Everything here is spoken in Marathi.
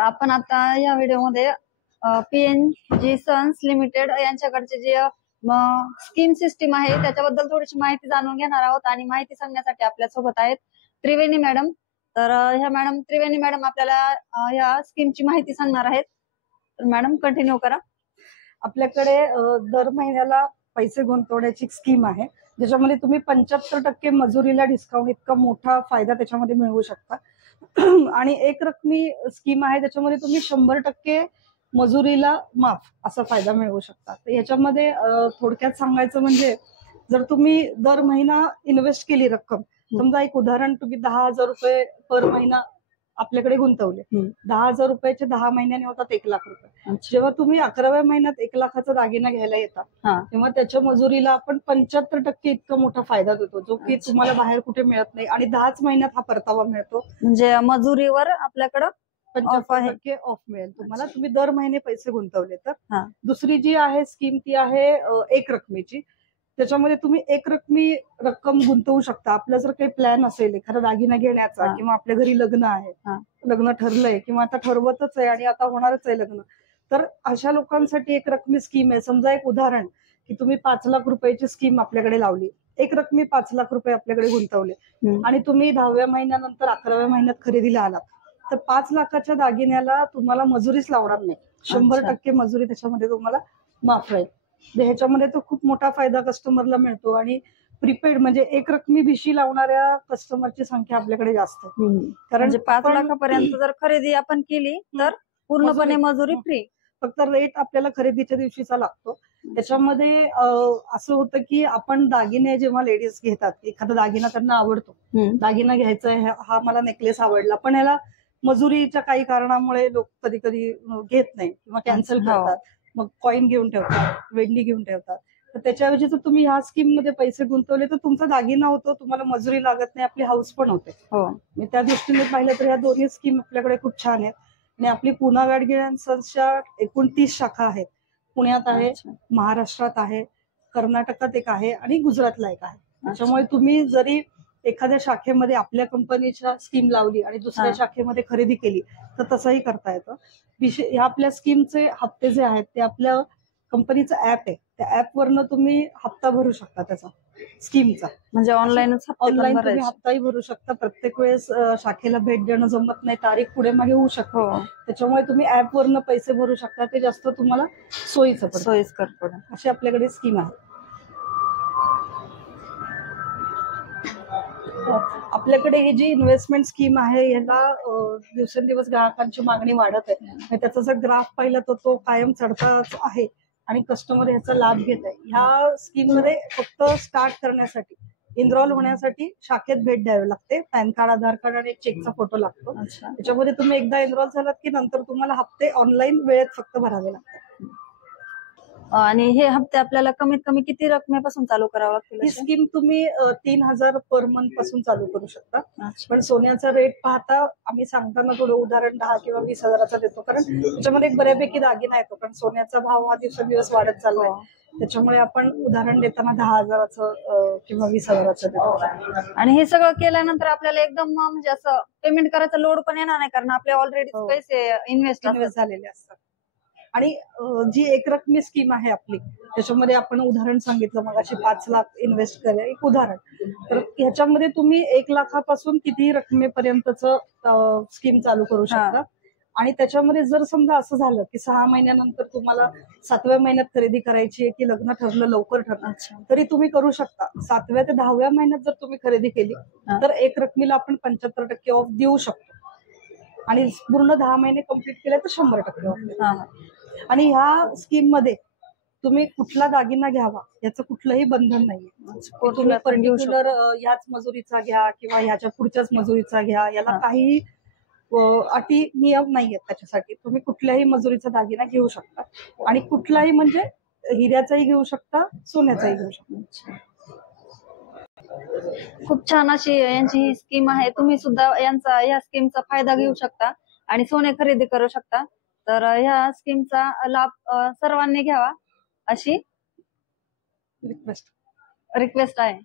आपण आता या व्हिडिओमध्ये PNG सन्स लिमिटेड यांच्याकडचे जे स्कीम सिस्टीम आहे त्याच्याबद्दल थोडीशी माहिती जाणून घेणार आहोत आणि माहिती सांगण्यासाठी आपल्या सोबत आहेत त्रिवेणी मॅडम। तर ह्या मॅडम त्रिवेणी मॅडम आपल्याला या स्कीमची माहिती सांगणार आहेत। तर मॅडम कंटिन्यू करा। आपल्याकडे दर महिन्याला पैसे गुंतवण्याची स्कीम आहे ज्याच्यामध्ये तुम्ही 75% मजुरीला डिस्काउंट इतका मोठा फायदा त्याच्यामध्ये मिळवू शकता आणि एक रकमी स्कीम आहे त्याच्यामध्ये तुम्ही 100% मजुरीला माफ असा फायदा मिळवू शकता। तर याच्यामध्ये थोडक्यात सांगायचं म्हणजे जर तुम्ही दर महिना इन्व्हेस्ट केली रक्कम, समजा एक उदाहरण तुम्ही 10,000 रुपये पर महिना आपल्याकडे गुंतवले, 10,000 रुपयाचे 10 महिन्याने होतात 1,00,000 रुपये। जेव्हा तुम्ही 11व्या महिन्यात 1,00,000चा दागिना घ्यायला येतात तेव्हा त्याच्या मजुरीला आपण 75% इतका मोठा फायदा देतो जो की तुम्हाला बाहेर कुठे मिळत नाही आणि 10च महिन्यात हा परतावा मिळतो। म्हणजे मजुरीवर आपल्याकडे 75% ऑफ मिळेल तुम्हाला, तुम्ही दर महिने पैसे गुंतवले तर। दुसरी जी आहे स्कीम ती आहे एक रकमेची, त्याच्यामध्ये तुम्ही एक रकमी रक्कम गुंतवू शकता। आपला जर काही प्लॅन असेल एखादा दागिना घेण्याचा किंवा आपल्या घरी लग्न आहे, लग्न ठरलंय किंवा आता ठरवतच आहे आणि आता होणारच आहे लग्न, तर अशा लोकांसाठी एक रकमी स्कीम आहे। समजा एक उदाहरण की तुम्ही 5,00,000 रुपयाची स्कीम आपल्याकडे लावली, एक रकमी 5,00,000 रुपये आपल्याकडे गुंतवले आणि तुम्ही 10व्या महिन्यानंतर 11व्या महिन्यात खरेदीला आलात तर 5,00,000च्या दागिन्याला तुम्हाला मजुरीच लावणार नाही, 100% मजुरी त्याच्यामध्ये तुम्हाला माफ राहील। ह्याच्यामध्ये तो खूप मोठा फायदा कस्टमरला मिळतो आणि प्रीपेड म्हणजे एक रकमी भिशी लावणाऱ्या कस्टमरची संख्या आपल्याकडे जास्त आहे। कारण 5,00,000पर्यंत जर खरेदी आपण केली तर पूर्णपणे मजुरी फ्री, फक्त रेट आपल्याला खरेदीच्या दिवशीचा लागतो। त्याच्यामध्ये असं होतं की आपण दागिने जेव्हा लेडीज घेतात, एखादा दागिना त्यांना आवडतो, दागिना घ्यायचा आहे, हा मला नेकलेस आवडला पण याला मजुरीच्या काही कारणामुळे लोक कधी कधी घेत नाही किंवा कॅन्सल करतात, मग कॉइन घेऊन ठेवतात, वेंडी घेऊन ठेवतात। तर त्याच्याऐवजी जर तुम्ही ह्या स्कीम मध्ये पैसे गुंतवले तर तुमचा दागिना होतो, तुम्हाला मजुरी लागत नाही, आपली हाऊस पण होते। मी त्या दृष्टीने पाहिलं तर ह्या दोन्ही स्कीम आपल्याकडे खूप छान आहेत आणि आपली पुना गाडगिळ सन्सच्या 29 शाखा आहेत। पुण्यात आहे, महाराष्ट्रात आहे, कर्नाटकात एक आहे आणि गुजरातला एक आहे। त्याच्यामुळे तुम्ही जरी एखाद्या शाखेमध्ये आपल्या कंपनीच्या स्कीम लावली आणि दुसऱ्या शाखेमध्ये खरेदी केली तर तसंही करता येतं। ह्या आपल्या स्कीमचे हप्ते जे आहेत ते आपल्या कंपनीचं ऍप आहे, त्या ऍप वरनं तुम्ही हप्ता भरू शकता त्याचा स्कीमचा, म्हणजे ऑनलाईन तुम्ही हप्ताही भरू शकता। प्रत्येक वेळेस शाखेला भेट देणं जमत नाही, तारीख पुढे मागे होऊ शकतो, त्याच्यामुळे तुम्ही ऍप वरनं पैसे भरू शकता, ते जास्त तुम्हाला सोयीस्कर पडेल अशी आपल्याकडे स्कीम आहे। आपल्याकडे ही जी इन्व्हेस्टमेंट स्कीम आहे याला दिवसेंदिवस ग्राहकांची मागणी वाढत आहे। त्याचा जर ग्राफ पाहिला तर तो कायम चढताच आहे आणि कस्टमर याचा लाभ घेत आहे। ह्या स्कीम मध्ये फक्त स्टार्ट करण्यासाठी, इनरोल होण्यासाठी शाखेत भेट द्यावी लागते, पॅन कार्ड, आधार कार्ड आणि एक चेकचा फोटो लागतो। त्याच्यामध्ये तुम्ही एकदा इनरोल झालात की नंतर तुम्हाला हप्ते ऑनलाईन वेळेत फक्त भरावे लागतात। आणि हे हप्ते आपल्याला कमीत कमी किती रकमेपासून चालू करावं लागतील? ही स्कीम तुम्ही 3,000 पर मंथ पासून चालू करू शकता, पण सोन्याचा रेट पाहता आम्ही सांगताना थोडं उदाहरण 10 किंवा 20,000चा देतो, कारण त्याच्यामध्ये एक बऱ्यापैकी दागिना येतो, कारण सोन्याचा भाव हा दिवसेंदिवस वाढत चाललाय, त्याच्यामुळे आपण उदाहरण देताना 10,000चं किंवा 20,000चं देतो। आणि हे सगळं केल्यानंतर आपल्याला एकदम म्हणजे असं पेमेंट करायचा लोड पण येणार नाही, कारण आपले ऑलरेडी पैसे इन्व्हेस्ट झालेले असतात। आणि जी एक रकमी स्कीम आहे आपली त्याच्यामध्ये आपण उदाहरण सांगितलं मगाशी 5,00,000 इन्व्हेस्ट करा, एक उदाहरण, तर ह्याच्यामध्ये तुम्ही 1,00,000पासून किती रकमेपर्यंतचं स्कीम चालू करू शकता। आणि त्याच्यामध्ये जर समजा असं झालं की 6 महिन्यानंतर तुम्हाला 7व्या महिन्यात खरेदी करायची आहे की लग्न ठरलं, लवकर ठरलं, तरी तुम्ही करू शकता। 7व्या ते 10व्या महिन्यात जर तुम्ही खरेदी केली तर एक रकमीला आपण 75% ऑफ देऊ शकतो आणि पूर्ण 10 महिने कंप्लीट केले तर 100% ऑफ। आणि ह्या स्कीम मध्ये तुम्ही कुठला दागिना घ्यावा याचं कुठलंही बंधन नाहीये, तुम्ही पर्टिक्युलर ह्याच मजुरीचा घ्या किंवा ह्याच्या पुढच्याच मजुरीचा घ्या, याला काही अटी नियम नाहीयेत। त्याच्यासाठी तुम्ही कुठल्याही मजुरीचा दागिना घेऊ शकता आणि कुठलाही म्हणजे हिऱ्याचाही घेऊ शकता, सोन्याचाही घेऊ शकता। खूप छान अशी यांची स्कीम आहे, तुम्ही सुद्धा या स्कीमचा फायदा घेऊ शकता आणि सोने खरेदी करू शकता। तर ह्या स्कीमचा लाभ सर्वांनी घ्यावा अशी रिक्वेस्ट आहे।